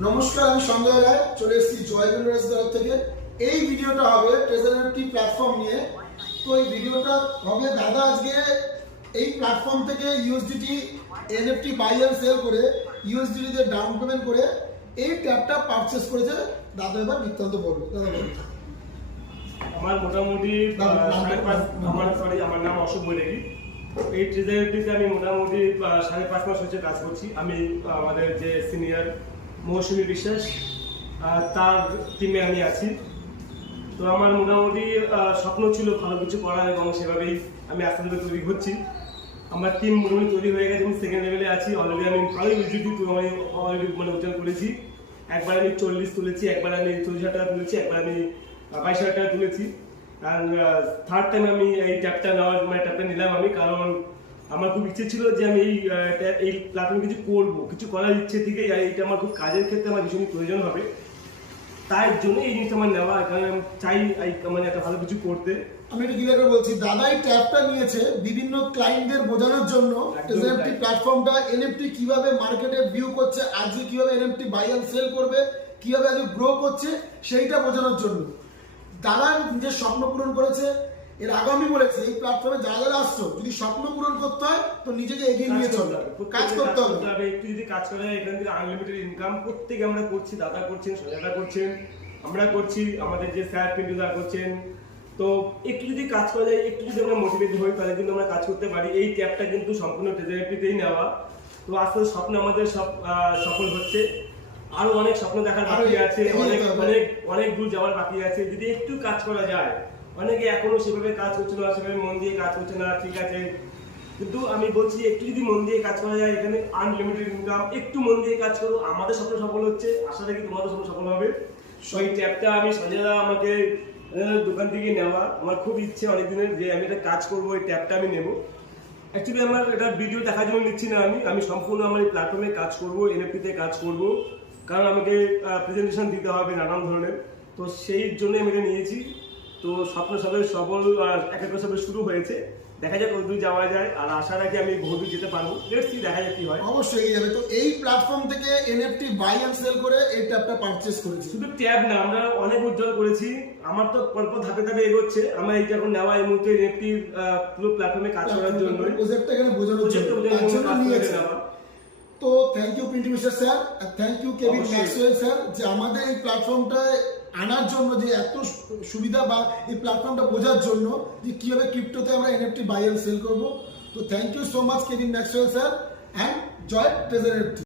নমস্কার, আমি সঞ্জয় রায় চলে এসেছি জয়গুল রাজ তরফ থেকে। এই ভিডিওটা হবে ট্রেজার এনএফটি প্ল্যাটফর্ম নিয়ে। তো এই ভিডিওটা হবে দাদা আজকে এই প্ল্যাটফর্ম থেকে USDT NFT buy and sell করে ইউএসডিটি তে ডাউন পেমেন্ট করে এই ট্যাবটা পারচেজ করেছে। দাদা এবার বৃত্তান্ত বলবো। দাদা বলুন। আমার মোটামুটি আমার নাম অশোক বৈরাগী। এই ট্রেজার এনএফটিতে আমি মোটামুটি 5.5 মাস হচ্ছে কাজ করছি। আমি আমাদের যে সিনিয়র মৌসুমী বিশ্বাস তার টিমে আমি আছি। তো আমার মোটামুটি স্বপ্ন ছিল ভালো কিছু করার এবং সেভাবেই আমি আস্তে আস্তে তৈরি হচ্ছি। আমার টিম মোটামুটি তৈরি হয়ে গেছে, আমি সেকেন্ড লেভেলে আছি। অলরেডি আমি ভালো ইউজিটি অলরেডি ওজন করেছি। একবার আমি 40 তুলেছি, একবার আমি 40,000 টাকা তুলেছি, একবার আমি 22,000 টাকা তুলেছি। আর থার্ড টাইম আমি এই ট্যাপটা ট্যাপটা নিলাম আমি, কারণ আমার খুব ইচ্ছে ছিল যে আমি এই প্ল্যাটফর্মে কিছু করবো, কিছু করার ইচ্ছে থেকে এইটা আমার খুব কাজের ক্ষেত্রে আমার ভীষণ প্রয়োজন হবে। তাই জন্য এই জিনিসটা আমার নেওয়া, কারণ আমি চাই মানে একটা ভালো কিছু করতে। আমি একটু ক্লিয়ার করে বলছি, দাদা এই ট্যাবটা নিয়েছে বিভিন্ন ক্লায়েন্টদের বোঝানোর জন্য এনএফটি প্ল্যাটফর্মটা এনএফটি কিভাবে মার্কেটে ভিউ করছে, আজকে কিভাবে এনএফটি বাই এন্ড সেল করবে, কিভাবে আজকে গ্রো করছে সেইটা বোঝানোর জন্য। দাদা নিজের স্বপ্ন পূরণ করেছে। এর আগে আমি বলেছি এই প্ল্যাটফর্মে যারা যারা আসছো, যদি স্বপ্ন পূরণ করতে হয় তো নিজেকে এগিয়ে নিয়ে চলবে, কাজ করতে হবে। একটু যদি কাজ করা যায় এখান থেকে আনলিমিটেড ইনকাম প্রত্যেকে আমরা করছি। দাদা করছেন, সঞ্জয়দা করছেন, আমরা করছি, আমাদের যে স্যার পিন্টুদা করছেন। তো একটু যদি কাজ করা যায়, একটু যদি আমরা মোটিভেট হই, তাহলে কিন্তু আমরা কাজ করতে পারি। এই ট্যাবটা কিন্তু সম্পূর্ণ ট্রেজার এনএফটিতেই নেওয়া। তো আস্তে আস্তে স্বপ্ন আমাদের সব সফল হচ্ছে। আরো অনেক স্বপ্ন দেখার বাকি আছে, অনেক অনেক অনেক দূর যাওয়ার বাকি আছে। যদি একটু কাজ করা যায়, অনেকে এখনো সেভাবে কাজ করছে না, সেভাবে মন দিয়ে কাজ করছে না, ঠিক আছে, কিন্তু আমি বলছি একটু যদি মন দিয়ে কাজ করা যায়, এখানে আনলিমিটেড ইনকাম। একটু মন দিয়ে কাজ করো, আমাদের স্বপ্ন সফল হচ্ছে, আশা রাখি তোমাদের স্বপ্ন সফল হবে। ওই ট্যাবটা আমি সঞ্জয়দা আমাকে দোকান থেকে নেওয়া, আমার খুব ইচ্ছে অনেকদিনের যে আমি একটা কাজ করবো, এই ট্যাবটা আমি নেবো। অ্যাকচুয়ালি আমার এটা ভিডিও দেখার জন্য নিচ্ছি না, আমি সম্পূর্ণ আমার এই প্ল্যাটফর্মে কাজ করবো, এনএফটিতে কাজ করবো, কারণ আমাকে প্রেজেন্টেশন দিতে হবে নানান ধরনের। তো সেই জন্য আমি এটা নিয়েছি। তো স্বপ্ন সবে সবল এক এক সবে শুরু হয়েছে, দেখা যাক কতদূর যাওয়া যায়। আর আশা রাখি আমি বহুদূর যেতে পারবো। লেটস সি, দেখা যাক কি হয়। অবশ্যই এগিয়ে যাবে। তো এই প্ল্যাটফর্ম থেকে এনএফটি বাই এন্ড সেল করে এই ট্যাবটা পারচেজ করেছি। শুধু ট্যাব না, আমরা অনেক উজ্জ্বল করেছি। আমার তো পরপর ধাপে ধাপে এগোচ্ছে। আমার এইটা এখন নেওয়া এই মুহূর্তে এনএফটি পুরো প্ল্যাটফর্মে কাজ করার জন্য, প্রজেক্টটা এখানে বোঝানোর জন্য নিয়েছে। তো thank you Pintu mister sir, আর thank you Kevin Maxwell sir, যে আমাদের এই প্ল্যাটফর্মটায় আনার জন্য, যে এত সুবিধা বা এই প্ল্যাটফর্মটা বোঝার জন্য যে কিভাবে ক্রিপ্টোতে আমরা এনএফটি বাই এন্ড সেল করবো। তো thank you so much Kevin Maxwell sir, and joy treasure NFT.